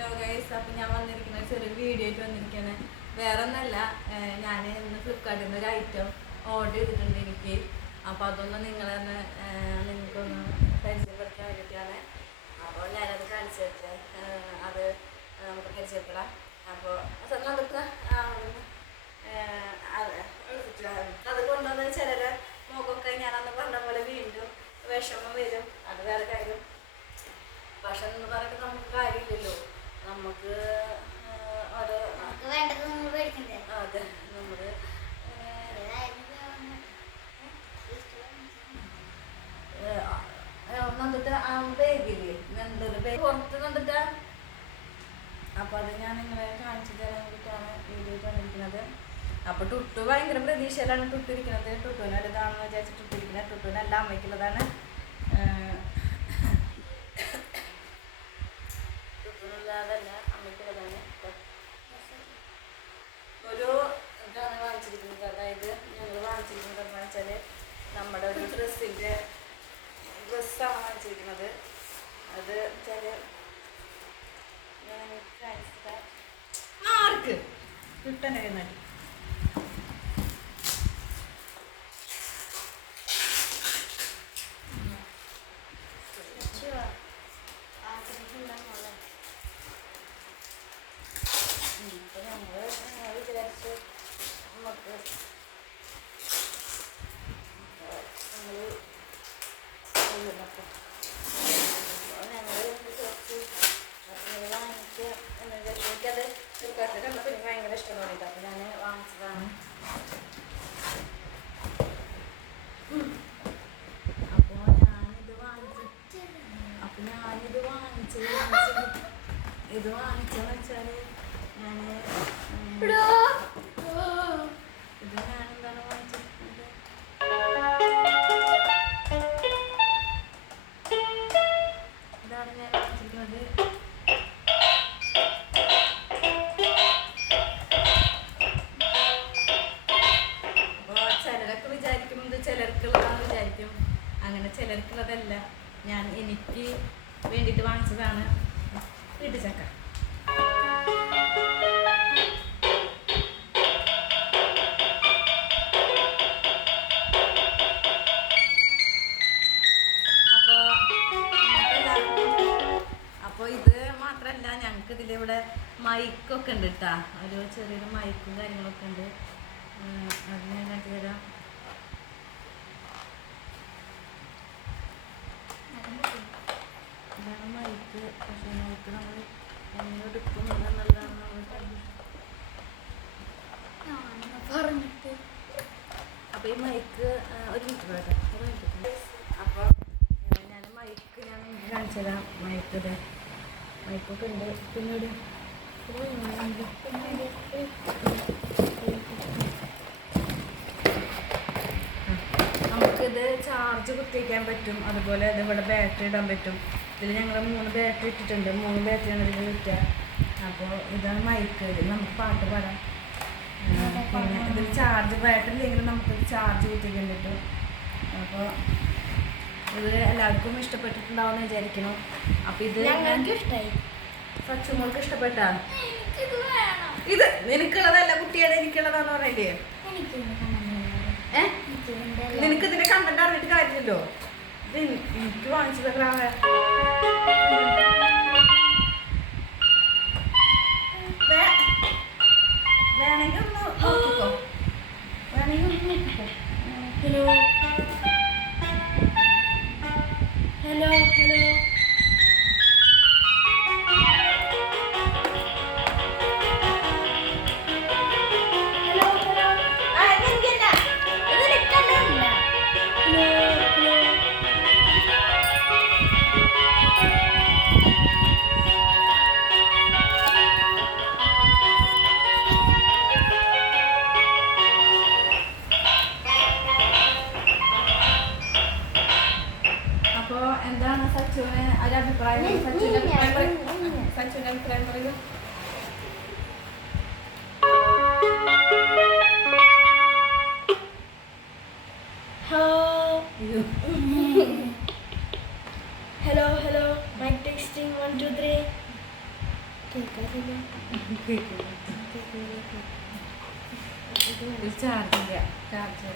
Hello guys, അപ്പം ഞാൻ വന്നിരിക്കുന്ന ചെറിയ വീഡിയോ ആയിട്ട് വന്നിരിക്കുകയാണ്. വേറെ ഒന്നല്ല, ഞാൻ ഇന്ന് ഫ്ലിപ്കാർട്ടിൽ നിന്ന് ഒരു ഐറ്റം ഓർഡർ ചെയ്തിട്ടുണ്ട് എനിക്ക്. അപ്പോൾ അതൊന്ന് നിങ്ങൾക്കൊന്ന് പരിചയപ്പെടുത്താൻ വേണ്ടിയിട്ടാണ്. അപ്പോൾ ഞാനത് കാണിച്ചു തരട്ടെ, അത് നമുക്ക് പരിചയപ്പെടാം. അപ്പോൾ നമുക്ക് അത് കൊണ്ടുവന്ന് ചിലരെ മുഖമൊക്കെ ഞാനന്ന് പറഞ്ഞ പോലെ വീണ്ടും വിഷമം വരും. അത് വേറെ കാര്യം. പക്ഷെ എന്ന് പറഞ്ഞിട്ട് നമുക്ക് കാര്യമില്ലല്ലോ. നമുക്ക് ഓരോ അതെ നമ്മള് വന്നിട്ട് ആ ബാഗില് പുറത്ത് കണ്ടിട്ട് അപ്പൊ അത് ഞാൻ നിങ്ങളെ കാണിച്ചു തരാൻ വേണ്ടിയിട്ടാണ് വീഡിയോ വന്നിരിക്കുന്നത്. അപ്പൊ ടുട്ടു ഭയങ്കര പ്രതീക്ഷയിലാണ് ടുട്ടിരിക്കുന്നത്. ടുട്ടുവിന് ഒരിതാണെന്ന് വിചാരിച്ച് ടുട്ടിരിക്കുന്നത്. ടുട്ടുവിനല്ല, അമ്മയ്ക്കുള്ളതാണ്. ടുട്ടുവിനുള്ളതല്ല, അമ്മയ്ക്കുള്ളതാണ്. ഒരു ഇതാണ് വാങ്ങിച്ചിരിക്കുന്നത്. അതായത് ഞങ്ങൾ വാങ്ങിച്ചിരിക്കുന്നത് എന്താണെന്ന് വെച്ചാൽ നമ്മുടെ ഒരു ഡ്രസ്സാണ് വാങ്ങിച്ചിരിക്കുന്നത്. അത് വെച്ചാൽ ആർക്ക് കിട്ടണേ നടി വിചാരിച്ച് നമുക്ക് എനിക്കത് ഫ്ലിപ്കാർട്ടിൽ കണ്ടപ്പോൾ എനിക്ക് ഭയങ്കര ഇഷ്ടം തോന്നിയിട്ട് അപ്പോൾ ഞാൻ വാങ്ങിച്ചതാണ്. അപ്പോൾ ഞാനിത് വാങ്ങിച്ചെന്ന് വെച്ചാൽ ഞാനെന്താണ് വാങ്ങിച്ചിരിക്കുന്നത്, ഇതാണ് ഞാൻ വാങ്ങിച്ചിരിക്കുന്നത്. അപ്പോൾ ചിലരൊക്കെ വിചാരിക്കും ഇത് ചിലർക്കുള്ളതാണെന്ന് വിചാരിക്കും. അങ്ങനെ ചിലർക്കുള്ളതല്ല, ഞാൻ എനിക്ക് വേണ്ടിയിട്ട് വാങ്ങിച്ചതാണ്. വീട്ടുചക്ക അപ്പോൾ ഇത് മാത്രമല്ല, ഞങ്ങൾക്ക് ഇതിലിവിടെ മൈക്കൊക്കെ ഉണ്ട് കേട്ടോ. ഒരു ചെറിയൊരു മൈക്കും കാര്യങ്ങളൊക്കെ ഉണ്ട്. അത് ഞാൻ കാണിച്ചു തരാം. ഇതാണ് മൈക്ക്. പക്ഷേ മൈക്ക് നമ്മൾ എങ്ങനെ എടുക്കുന്നുണ്ടെന്നുള്ളതാണ് നമ്മൾ പറഞ്ഞിട്ട്. അപ്പോൾ ഈ മൈക്ക് ഒരു മിനിറ്റ് പറയാം. അപ്പോൾ ഞാൻ മൈക്ക് കാണിച്ചു തരാം. മൈക്കൊക്കെ ഉണ്ട്. പിന്നീട് നമുക്കിത് ചാർജ് കുത്തിവയ്ക്കാൻ പറ്റും. അതുപോലെ ഇതിവിടെ ബാറ്ററി ഇടാൻ പറ്റും. ഇതിൽ ഞങ്ങൾ 3 ബാറ്ററി ഇട്ടിട്ടുണ്ട്. 3 ബാറ്ററിയാണ് ഇതിൽ കിട്ടുക. അപ്പോൾ ഇതാണ് മൈക്ക്. ഇതിൽ നമുക്ക് പാട്ട് പാടാം. പിന്നെ ഇതിൽ ചാർജ് ബാറ്ററി ഇല്ലെങ്കിലും നമുക്ക് ചാർജ് കുത്തിക്കാൻ പറ്റും. അപ്പോൾ ഇത് എല്ലാവർക്കും ഇഷ്ടപ്പെട്ടിട്ടുണ്ടാവുമെന്ന് വിചാരിക്കണം. അപ്പം ഇത് ഇഷ്ടമായി. സച്ചുമോൾക്ക് ഇഷ്ടപ്പെട്ടാ? ഇത് നിനക്കുള്ളതല്ല കുട്ടിയുടെ, എനിക്കുള്ളതാന്ന് പറയണ്ടേ? നിനക്ക് ഇതിന്റെ കണ്ടന്റ് അറിഞ്ഞിട്ട് കാര്യമില്ലല്ലോ. ഇത് എനിക്ക് വാങ്ങിച്ചത് വേണമെങ്കിൽ ഒന്ന് നോക്കിക്കോ. ഹലോ ഹലോ ഹലോ ചാർജ് ഇല്ല ചാർജ്